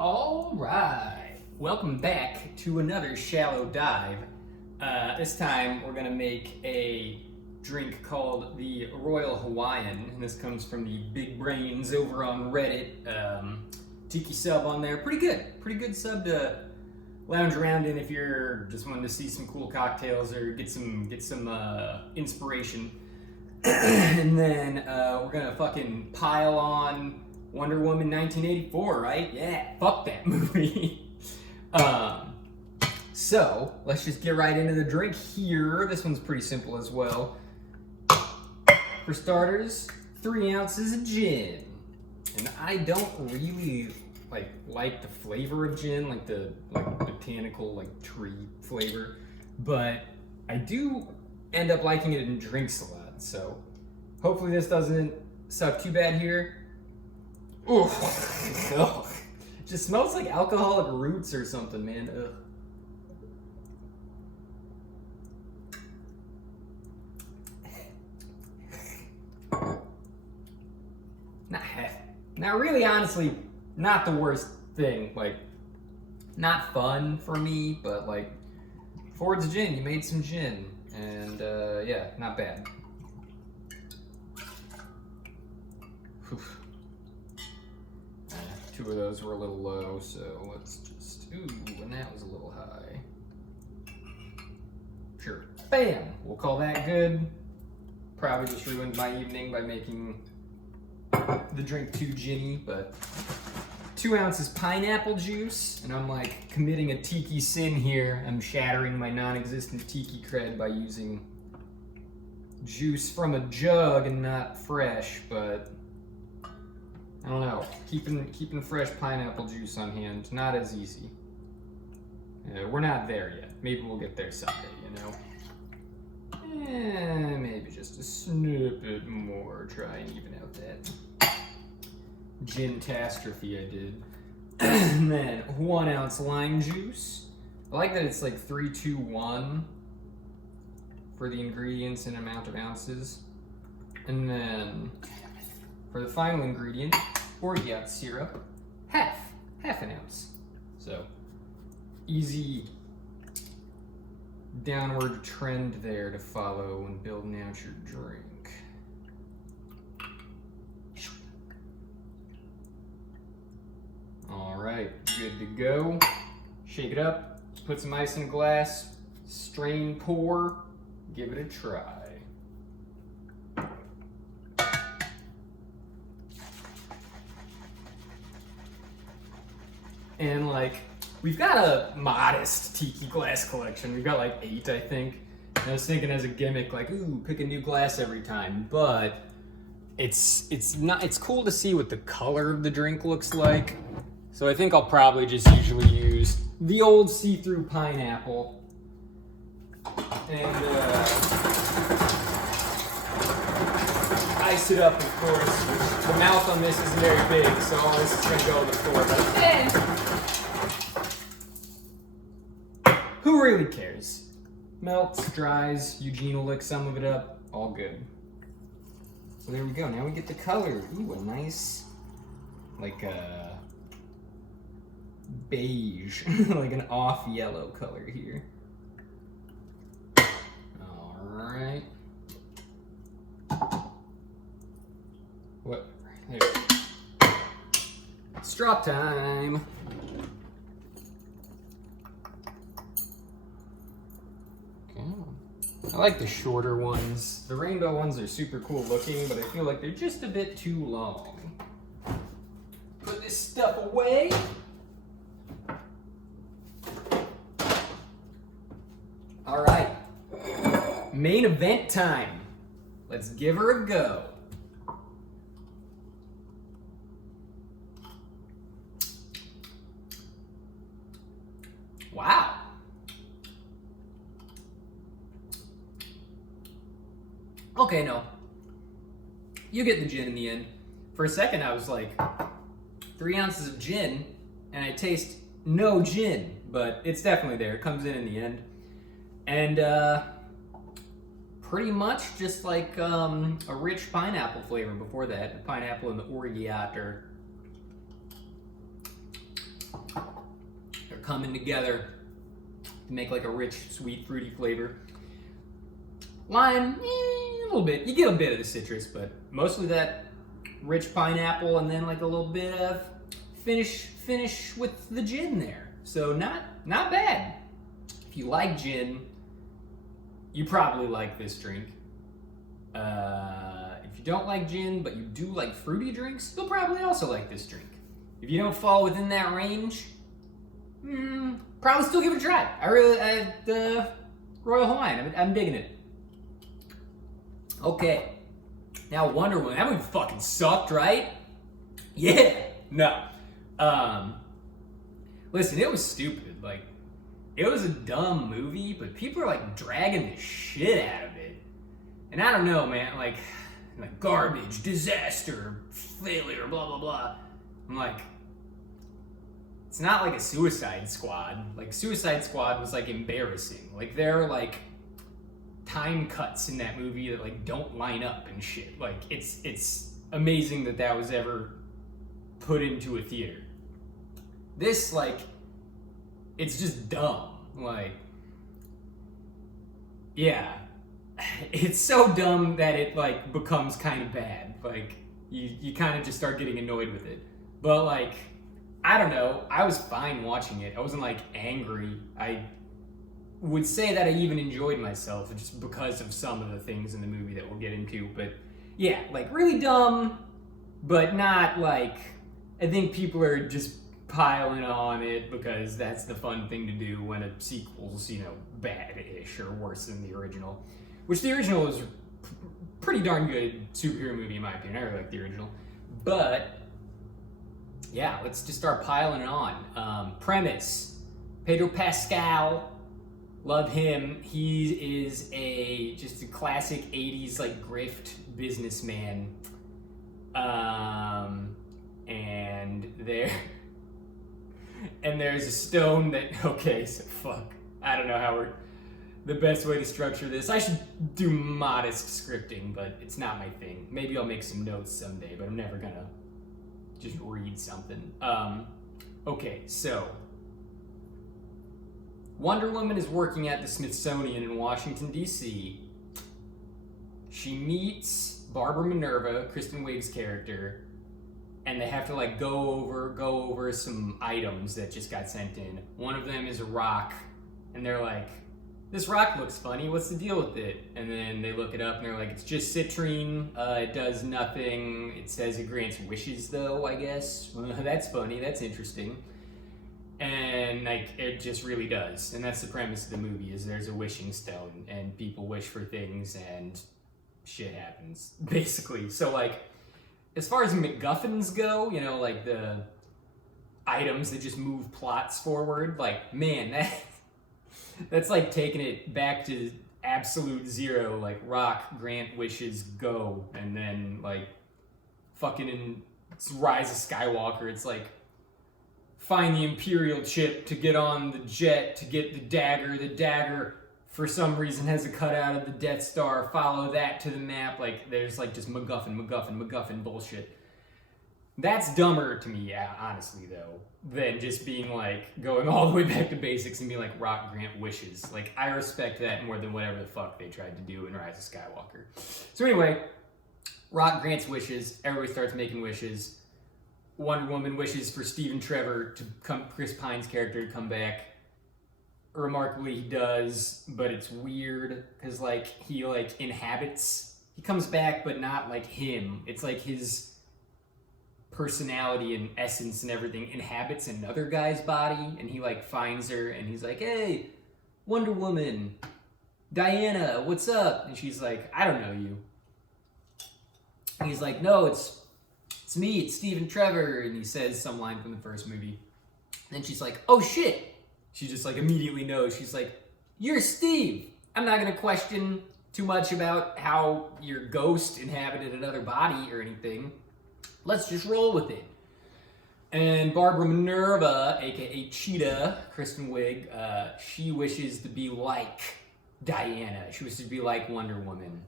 All right, welcome back to another shallow dive. This time we're gonna make a drink called the Royal Hawaiian, and this comes from the big brains over on Reddit. Tiki sub on there, pretty good sub to lounge around in if you're just wanting to see some cool cocktails or get some inspiration. And then we're gonna fucking pile on Wonder Woman 1984, right? Yeah, fuck that movie. So let's just get right into the drink here. This one's pretty simple as well. For starters, 3 ounces of gin. And I don't really like the flavor of gin, like the botanical tree flavor, but I do end up liking it in drinks a lot. So hopefully this doesn't suck too bad here. Ooh. Ugh. It just smells like alcoholic roots or something, man. Ugh. Now, really, honestly, not the worst thing. Not fun for me, but Ford's gin. You made some gin, and yeah, not bad. Two of those were a little low, so let's just, and that was a little high. Sure, bam, we'll call that good. Probably just ruined my evening by making the drink too ginny, but 2 ounces pineapple juice, and I'm committing a tiki sin here. I'm shattering my non-existent tiki cred by using juice from a jug and not fresh, but I don't know. Keeping fresh pineapple juice on hand, not as easy. We're not there yet. Maybe we'll get there someday, you know? Maybe just a snippet more. Try and even out that gin-tastrophe I did. And then 1 ounce lime juice. I like that it's 3, 2, 1 for the ingredients and amount of ounces. And then for the final ingredient, orgeat syrup, half an ounce. So easy downward trend there to follow when building out your drink. All right, good to go. Shake it up, put some ice in a glass, strain, pour, give it a try. And we've got a modest tiki glass collection. We've got 8, I think. And I was thinking as a gimmick, ooh, pick a new glass every time. But it's cool to see what the color of the drink looks like. So I think I'll probably just usually use the old see-through pineapple. And ice it up, of course. Which the mouth on this isn't very big, so all this is gonna go to the floor. But who really cares? Melts, dries, Eugene will lick some of it up, all good. So there we go, now we get the color. Ooh, a nice, beige, an off yellow color here. All right. What? There. Straw time. I like the shorter ones. The rainbow ones are super cool looking, but I feel like they're just a bit too long. Put this stuff away. All right, main event time. Let's give her a go. Wow. Okay, no. You get the gin in the end. For a second, I was 3 ounces of gin, and I taste no gin, but it's definitely there. It comes in the end. And pretty much just a rich pineapple flavor before that. The pineapple and the orgeat are coming together to make like a rich, sweet, fruity flavor. Lime, a little bit. You get a bit of the citrus, but mostly that rich pineapple, and then like a little bit of finish with the gin there. So not bad. If you like gin, you probably like this drink. If you don't like gin, but you do like fruity drinks, you'll probably also like this drink. If you don't fall within that range, probably still give it a try. The Royal Hawaiian, I'm digging it. Okay, now Wonder Woman. That movie fucking sucked, right? Yeah. No. Listen, it was stupid. Like, it was a dumb movie, but people are like dragging the shit out of it. And I don't know, man. Like garbage, disaster, failure, blah blah blah. I'm like, it's not like a Suicide Squad. Like, Suicide Squad was like embarrassing. Like, there are like time cuts in that movie that like don't line up and shit. Like, it's amazing that was ever put into a theater. This, like, it's just dumb. Like, yeah, it's so dumb that it like becomes kind of bad. Like, you kind of just start getting annoyed with it. But like, I don't know, I was fine watching it. I wasn't like angry. I would say that I even enjoyed myself just because of some of the things in the movie that we'll get into. But yeah, like, really dumb, but not like, I think people are just piling on it because that's the fun thing to do when a sequel's, bad-ish or worse than the original. Which the original is pretty darn good superhero movie in my opinion. I really like the original. But yeah, let's just start piling it on. Premise: Pedro Pascal, love him. He is just a classic 80s like grift businessman. And there's a stone that, okay, so fuck. I don't know how the best way to structure this. I should do modest scripting, but it's not my thing. Maybe I'll make some notes someday, but I'm never gonna just read something. Okay, so Wonder Woman is working at the Smithsonian in Washington, D.C. She meets Barbara Minerva, Kristen Wiig's character, and they have to like go over some items that just got sent in. One of them is a rock, and they're like, this rock looks funny, what's the deal with it? And then they look it up and they're like, it's just citrine, it does nothing. It says it grants wishes though, I guess. Well, that's funny, that's interesting. And like, it just really does. And that's the premise of the movie, is there's a wishing stone and people wish for things and shit happens, basically. So like, as far as MacGuffins go, like the items that just move plots forward, like, man, that's like taking it back to absolute zero. Like, rock, grant wishes, go. And then like fucking in Rise of Skywalker, it's like, find the Imperial chip to get on the jet to get the dagger. The dagger, for some reason, has a cutout of the Death Star. Follow that to the map. Like, there's like just MacGuffin bullshit. That's dumber to me, yeah, honestly, though, than just being like, going all the way back to basics and being like, rock, grant wishes. Like, I respect that more than whatever the fuck they tried to do in Rise of Skywalker. So anyway, rock grants wishes. Everybody starts making wishes. Wonder Woman wishes for Stephen Trevor to come, Chris Pine's character, to come back. Remarkably, he does, but it's weird because like he like inhabits. He comes back, but not like him. It's like his personality and essence and everything inhabits another guy's body, and he like finds her, and he's like, "Hey, Wonder Woman, Diana, what's up?" And she's like, "I don't know you." And he's like, "No, it's me, it's Stephen Trevor," and he says some line from the first movie. Then she's like, "Oh shit." She just like immediately knows. She's like, "You're Steve." I'm not gonna question too much about how your ghost inhabited another body or anything. Let's just roll with it. And Barbara Minerva, aka Cheetah, Kristen Wiig, she wishes to be like Diana. She wishes to be like Wonder Woman.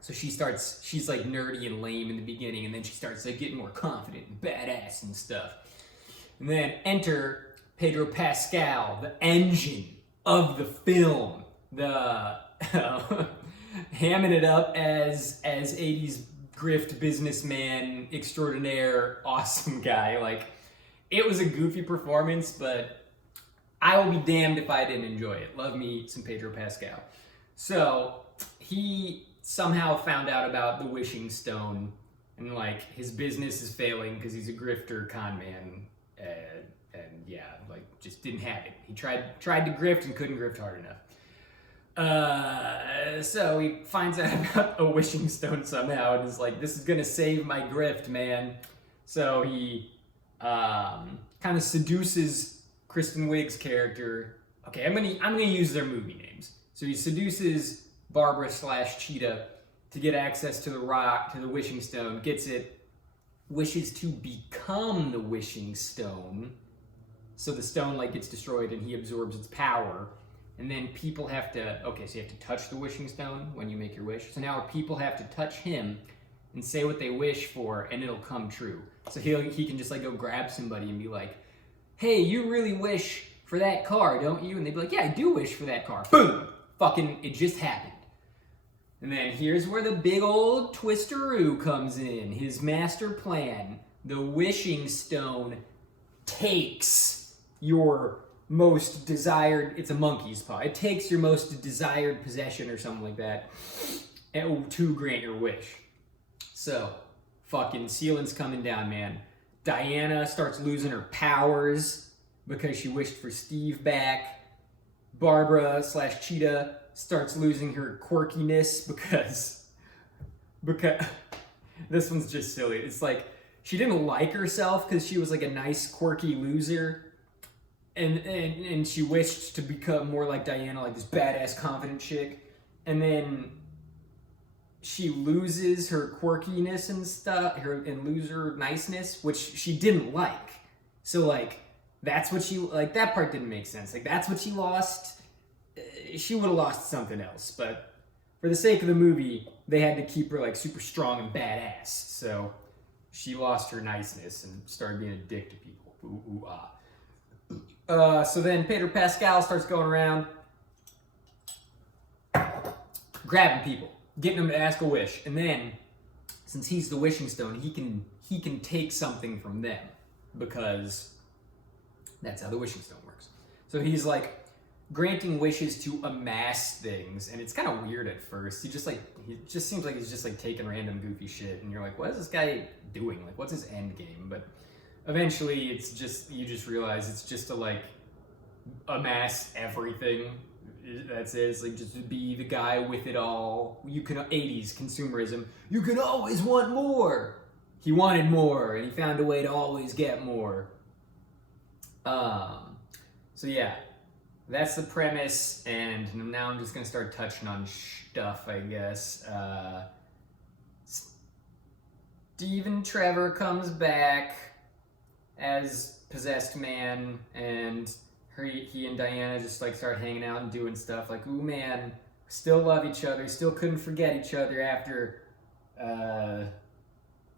So she's like nerdy and lame in the beginning, and then she starts like getting more confident and badass and stuff. And then enter Pedro Pascal, the engine of the film, the hamming it up as 80s grift businessman extraordinaire, awesome guy. Like, it was a goofy performance, but I will be damned if I didn't enjoy it. Love me some Pedro Pascal. So he somehow found out about the wishing stone, and like his business is failing because he's a grifter con man, and yeah, like just didn't have it. He tried to grift and couldn't grift hard enough. So he finds out about a wishing stone somehow and is like, this is gonna save my grift, man. So he kind of seduces Kristen Wiig's character. Okay, I'm gonna use their movie names. So he seduces Barbara / Cheetah to get access to the rock, to the wishing stone, gets it, wishes to become the wishing stone. So the stone like gets destroyed and he absorbs its power. And then people have to, okay, so you have to touch the wishing stone when you make your wish. So now people have to touch him and say what they wish for, and it'll come true. So he can just like go grab somebody and be like, hey, you really wish for that car, don't you? And they'd be like, yeah, I do wish for that car. Boom! Fucking, it just happened. And then here's where the big old twisteroo comes in. His master plan. The wishing stone takes your most desired, it's a monkey's paw. It takes your most desired possession or something like that to grant your wish. So, fucking ceiling's coming down, man. Diana starts losing her powers because she wished for Steve back. Barbara / Cheetah starts losing her quirkiness because this one's just silly. It's like she didn't like herself because she was like a nice quirky loser. And she wished to become more like Diana, like this badass, confident chick. And then she loses her quirkiness and stuff, and lose her niceness, which she didn't like. So like, that's what she, like that part didn't make sense. Like that's what she lost. She would have lost something else. But for the sake of the movie, they had to keep her like super strong and badass. So she lost her niceness and started being a dick to people. Ooh, ooh, ah. So then Pedro Pascal starts going around grabbing people, getting them to ask a wish, and then since he's the wishing stone, he can take something from them because that's how the wishing stone works. So he's like granting wishes to amass things, and it's kind of weird at first. He just seems like he's just like taking random goofy shit, and you're like, what is this guy doing? Like, what's his end game? But eventually, you just realize it's just to like amass everything. That's it. It's like just to be the guy with it all. 80s consumerism. You can always want more. He wanted more, and he found a way to always get more. So yeah, that's the premise, and now I'm just gonna start touching on stuff, I guess. Steven Trevor comes back as possessed man, and he and Diana just like start hanging out and doing stuff like, ooh man, still love each other, still couldn't forget each other after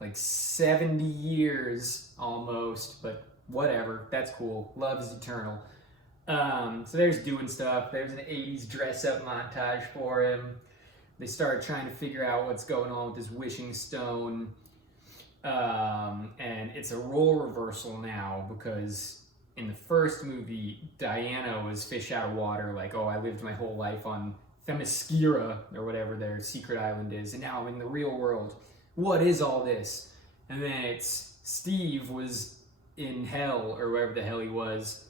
like 70 years almost, but whatever, that's cool, love is eternal. So there's doing stuff, there's an 80s dress up montage for him. They start trying to figure out what's going on with this wishing stone. And it's a role reversal now because in the first movie, Diana was fish out of water, like, oh, I lived my whole life on Themyscira or whatever their secret island is, and now I'm in the real world. What is all this? And then it's Steve was in hell or wherever the hell he was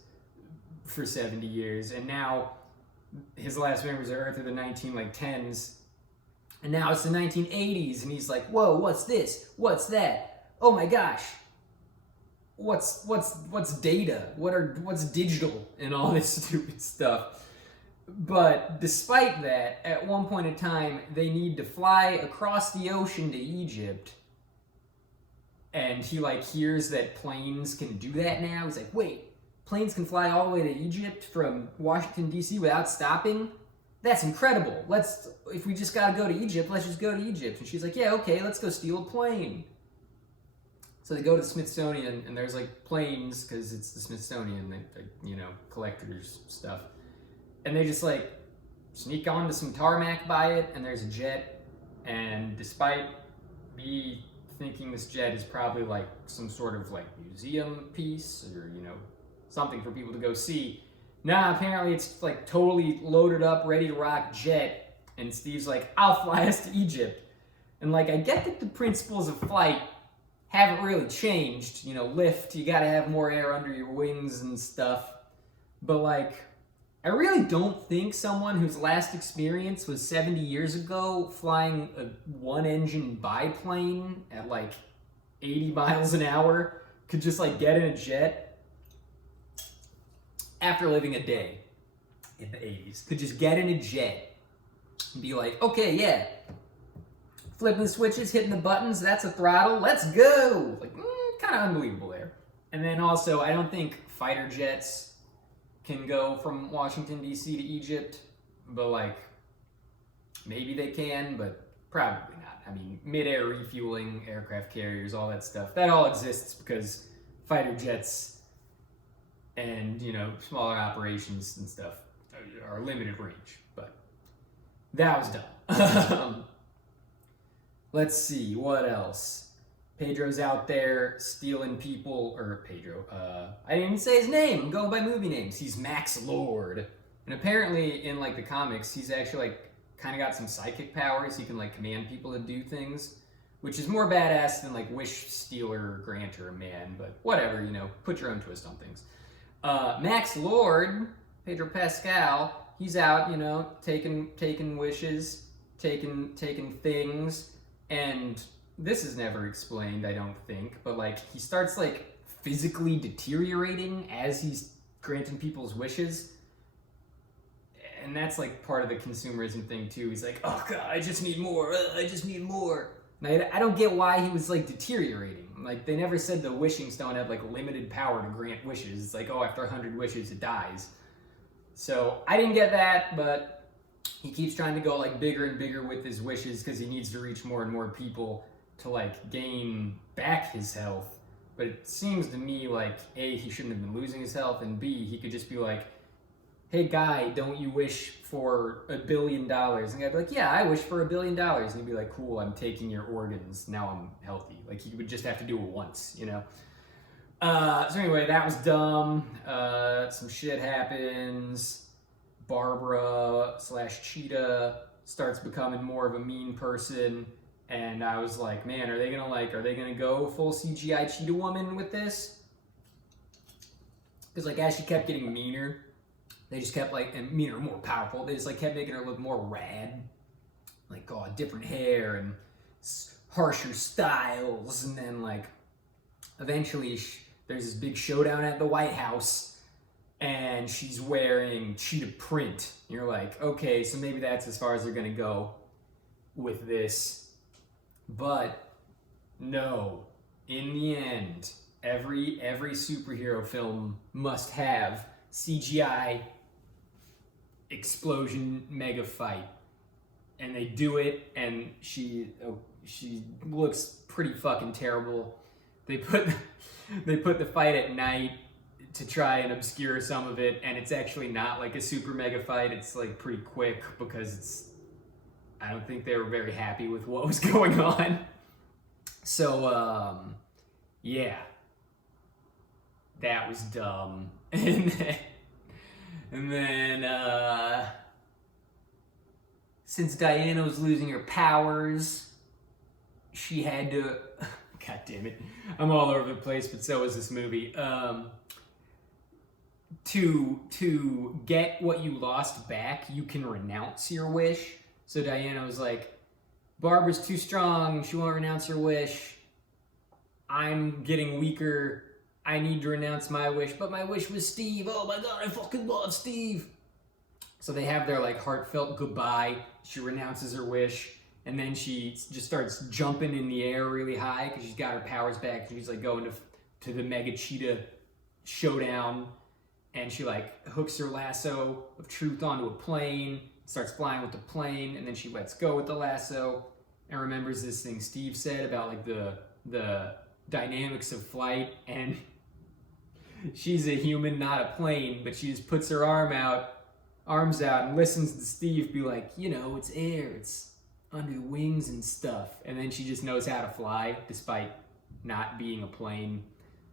for 70 years, and now his last memories of Earth are the 1910s. And now it's the 1980s, and he's like, whoa, what's this? What's that? Oh my gosh. What's data? What's digital and all this stupid stuff? But despite that, at one point in time, they need to fly across the ocean to Egypt. And he like hears that planes can do that now. He's like, wait, planes can fly all the way to Egypt from Washington, D.C. without stopping? That's incredible. If we just gotta go to Egypt, let's just go to Egypt. And she's like, yeah, okay, let's go steal a plane. So they go to the Smithsonian, and there's like planes, because it's the Smithsonian, they collectors stuff. And they just like sneak onto some tarmac by it, and there's a jet. And despite me thinking this jet is probably like some sort of like museum piece or, something for people to go see, nah, apparently it's like totally loaded up, ready to rock jet. And Steve's like, I'll fly us to Egypt. And like, I get that the principles of flight haven't really changed. Lift, you gotta have more air under your wings and stuff. But like, I really don't think someone whose last experience was 70 years ago flying a one-engine biplane at like 80 miles an hour could just like get in a jet after living a day in the 80s. Could just get in a jet and be like, okay, yeah, flipping the switches, hitting the buttons, that's a throttle, let's go! Like, kind of unbelievable there. And then also, I don't think fighter jets can go from Washington, D.C. to Egypt, but like, maybe they can, but probably not. I mean, mid-air refueling, aircraft carriers, all that stuff, that all exists because fighter jets and, smaller operations and stuff are limited range, but that was dumb. Let's see, what else? Pedro's out there stealing people, or Pedro, I didn't even say his name, I'm going by movie names. He's Max Lord. And apparently in like the comics, he's actually like kind of got some psychic powers. He can like command people to do things, which is more badass than like wish stealer or granter man, but whatever, put your own twist on things. Max Lord, Pedro Pascal, he's out, taking wishes, taking things, and this is never explained, I don't think, but like he starts like physically deteriorating as he's granting people's wishes. And that's like part of the consumerism thing too. He's like, oh God, I just need more. I just need more. And I don't get why he was like deteriorating. Like they never said the wishing stone had like limited power to grant wishes. It's like, oh, after 100 wishes, it dies. So I didn't get that, but he keeps trying to go like bigger and bigger with his wishes because he needs to reach more and more people to like gain back his health. But it seems to me like A, he shouldn't have been losing his health, and B, he could just be like, hey guy, don't you wish for $1 billion? And the guy'd be like, yeah, I wish for $1 billion. And he'd be like, cool, I'm taking your organs, now I'm healthy. Like he would just have to do it once, So anyway, that was dumb. Some shit happens. Barbara / Cheetah starts becoming more of a mean person. And I was like, man, are they gonna go full CGI Cheetah Woman with this? Because like as she kept getting meaner, they just kept like, and meaner, more powerful, they just like kept making her look more rad. Like, oh, different hair and harsher styles. And then like, eventually there's this big showdown at the White House and she's wearing cheetah print. And you're like, okay, so maybe that's as far as they're gonna go with this. But no, in the end, every superhero film must have CGI explosion mega fight, and they do it, and she looks pretty fucking terrible. They put the fight at night to try and obscure some of it, and it's actually not like a super mega fight. It's like pretty quick because I don't think they were very happy with what was going on. So, yeah. That was dumb. And then, since Diana was losing her powers, she had to... God damn it. I'm all over the place, but so is this movie. To get what you lost back, you can renounce your wish. So Diana was like, Barbara's too strong, she won't renounce her wish. I'm getting weaker, I need to renounce my wish, but my wish was Steve. Oh my God, I fucking love Steve. So they have their like heartfelt goodbye. She renounces her wish, and then she just starts jumping in the air really high because she's got her powers back. She's like going to the Mega Cheetah showdown, and she like hooks her lasso of truth onto a plane, starts flying with the plane, and then she lets go with the lasso and remembers this thing Steve said about like the dynamics of flight, and she's a human, not a plane, but she just puts her arms out and listens to Steve be like, you know, it's air, it's under the wings and stuff. And then she just knows how to fly despite not being a plane.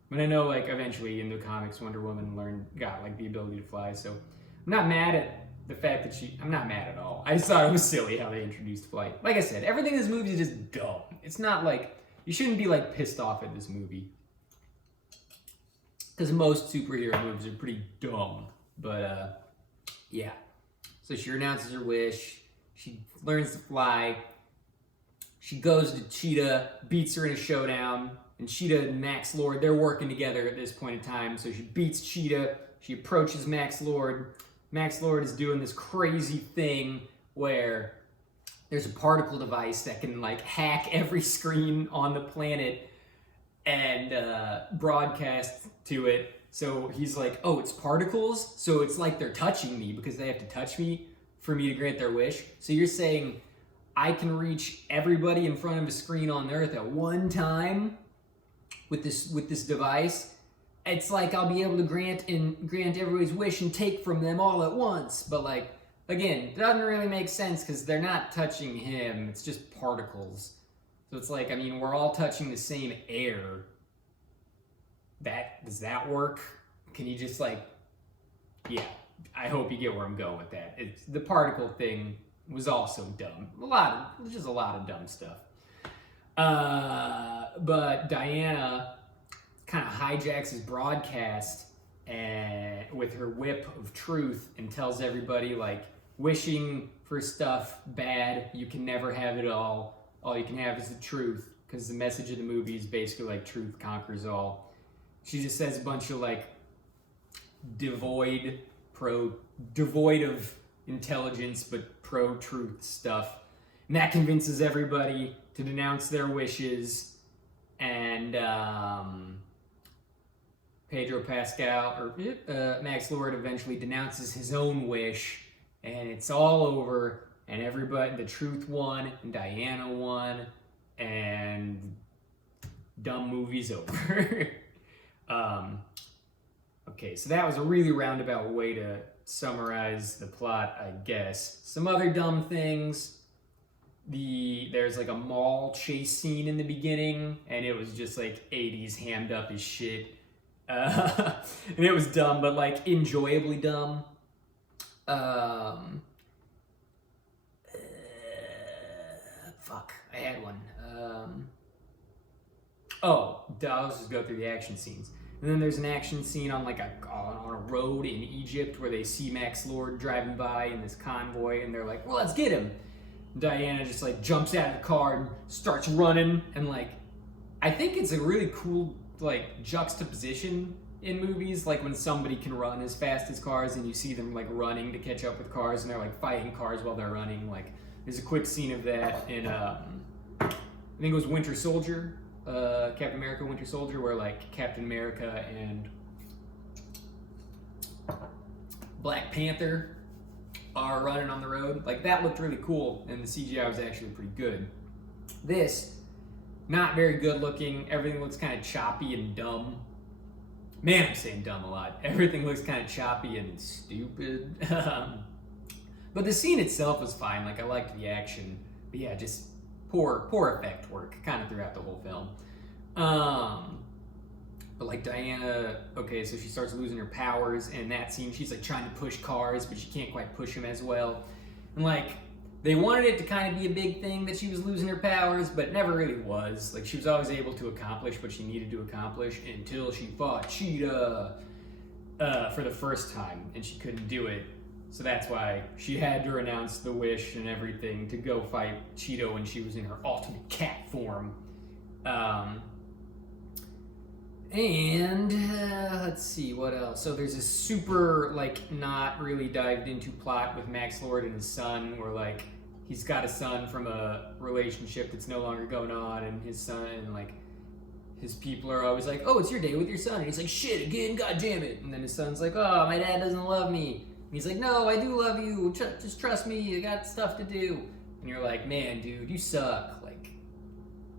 But I know, like, eventually in the comics, Wonder Woman got like the ability to fly. So I'm not mad at the fact that I'm not mad at all. I just thought it was silly how they introduced flight. Like I said, everything in this movie is just dumb. It's not like, you shouldn't be like pissed off at this movie, because most superhero movies are pretty dumb. But yeah. So she announces her wish. She learns to fly. She goes to Cheetah, beats her in a showdown. And Cheetah and Max Lord, they're working together at this point in time. So she beats Cheetah. She approaches Max Lord. Max Lord is doing this crazy thing where there's a particle device that can like hack every screen on the planet and broadcast to it. So he's like, oh, it's particles? So it's like they're touching me because they have to touch me for me to grant their wish. So you're saying I can reach everybody in front of a screen on Earth at one time with this device? It's like I'll be able to grant everybody's wish and take from them all at once. But like, again, it doesn't really make sense because they're not touching him. It's just particles. So it's like, I mean, we're all touching the same air. Does that work? Can you just like, yeah, I hope you get where I'm going with that. The particle thing was also dumb. Just a lot of dumb stuff. But Diana kind of hijacks his broadcast and with her whip of truth and tells everybody like, wishing for stuff bad, you can never have it all. All you can have is the truth, because the message of the movie is basically like truth conquers all. She just says a bunch of like devoid of intelligence but pro-truth stuff, and that convinces everybody to denounce their wishes. And Pedro Pascal or Max Lord eventually denounces his own wish, and it's all over. And everybody, the truth won, and Diana won, and dumb movie's over. Okay, so that was a really roundabout way to summarize the plot, I guess. Some other dumb things. There's like a mall chase scene in the beginning, and it was just like 80s hammed up as shit. And it was dumb, but like enjoyably dumb. Fuck, I had one. I'll just go through the action scenes. And then there's an action scene on like on a road in Egypt where they see Max Lord driving by in this convoy, and they're like, well, let's get him. And Diana just like jumps out of the car and starts running, and like, I think it's a really cool like juxtaposition in movies, like when somebody can run as fast as cars and you see them like running to catch up with cars, and they're like fighting cars while they're running. Like, there's a quick scene of that in I think it was Winter Soldier, Captain America Winter Soldier, where like Captain America and Black Panther are running on the road. Like, that looked really cool, and the CGI was actually pretty good. This, not very good looking. Everything looks kind of choppy and dumb. Man, I'm saying dumb a lot. Everything looks kind of choppy and stupid. But the scene itself was fine. Like, I liked the action. But yeah, just poor effect work kind of throughout the whole film. But like Diana, okay, so she starts losing her powers, and in that scene she's like trying to push cars, but she can't quite push them as well. And like, they wanted it to kind of be a big thing that she was losing her powers, but it never really was. Like, she was always able to accomplish what she needed to accomplish until she fought Cheetah for the first time, and she couldn't do it. So that's why she had to renounce the wish and everything to go fight Cheetah when she was in her ultimate cat form. Let's see, what else? So there's a super, like, not really dived into plot with Max Lord and his son, where, like, he's got a son from a relationship that's no longer going on, and his son, and, like, his people are always like, oh, it's your day with your son. And he's like, shit, again, god damn it. And then his son's like, oh, my dad doesn't love me. And he's like, no, I do love you. Just trust me, I got stuff to do. And you're like, man, dude, you suck. Like,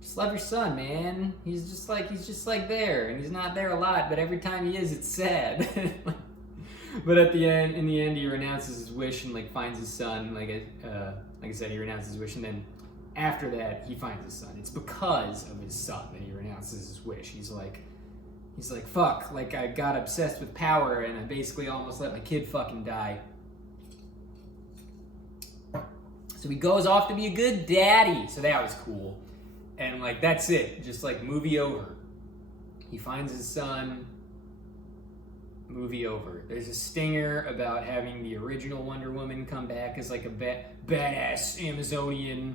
just love your son, man. He's just like there, and he's not there a lot, but every time he is, it's sad. But in the end, he renounces his wish and like finds his son. Like I said, he renounces his wish, and then after that, he finds his son. It's because of his son that he renounces his wish. He's like, fuck, like I got obsessed with power, and I basically almost let my kid fucking die. So he goes off to be a good daddy. So that was cool. And like, that's it. Just like, movie over. He finds his son. Movie over. There's a stinger about having the original Wonder Woman come back as like a badass Amazonian.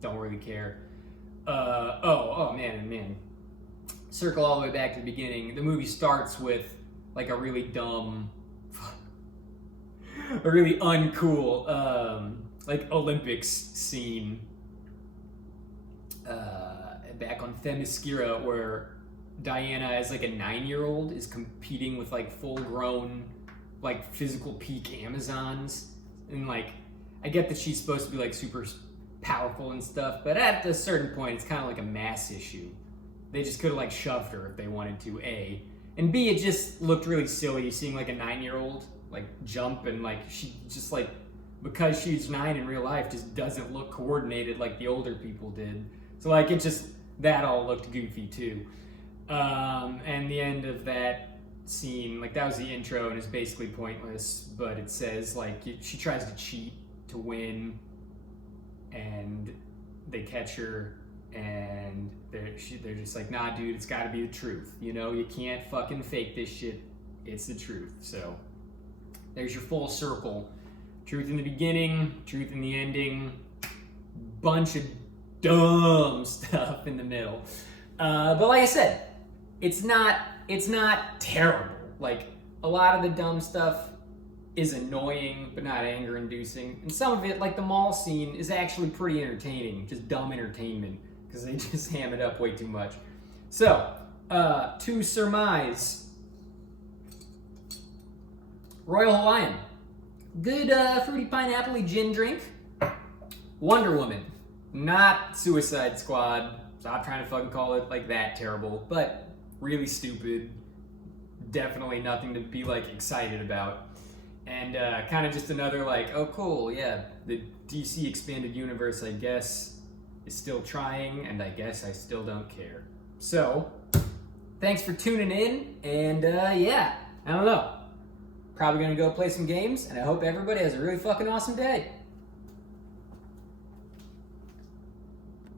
Don't really care. Man. Circle all the way back to the beginning. The movie starts with like a really dumb, a really uncool, like Olympics scene back on Themyscira, where Diana, as like a 9-year-old, is competing with like full-grown, like physical peak Amazons, and like I get that she's supposed to be like super powerful and stuff, but at a certain point, it's kind of like a mass issue. They just could have like shoved her if they wanted to, A, and B, it just looked really silly seeing like a 9-year-old like jump, and like she just like, because she's 9 in real life, just doesn't look coordinated like the older people did. So like it just, that all looked goofy too. And the end of that scene, like that was the intro and it's basically pointless, but it says like she tries to cheat to win and they catch her and they're just like, nah dude, it's gotta be the truth. You know, you can't fucking fake this shit. It's the truth. So there's your full circle. Truth in the beginning, truth in the ending, bunch of dumb stuff in the middle. But like I said, it's not terrible. Like, a lot of the dumb stuff is annoying, but not anger inducing. And some of it, like the mall scene, is actually pretty entertaining, just dumb entertainment, because they just ham it up way too much. So, to surmise, Royal Hawaiian. Good fruity pineapple-y gin drink. Wonder Woman. Not Suicide Squad. Stop trying to fucking call it like that terrible, but really stupid. Definitely nothing to be like excited about. And kind of just another like, oh cool, yeah, the DC expanded universe, I guess, is still trying, and I guess I still don't care. So, thanks for tuning in, and yeah, I don't know. Probably gonna go play some games, and I hope everybody has a really fucking awesome day.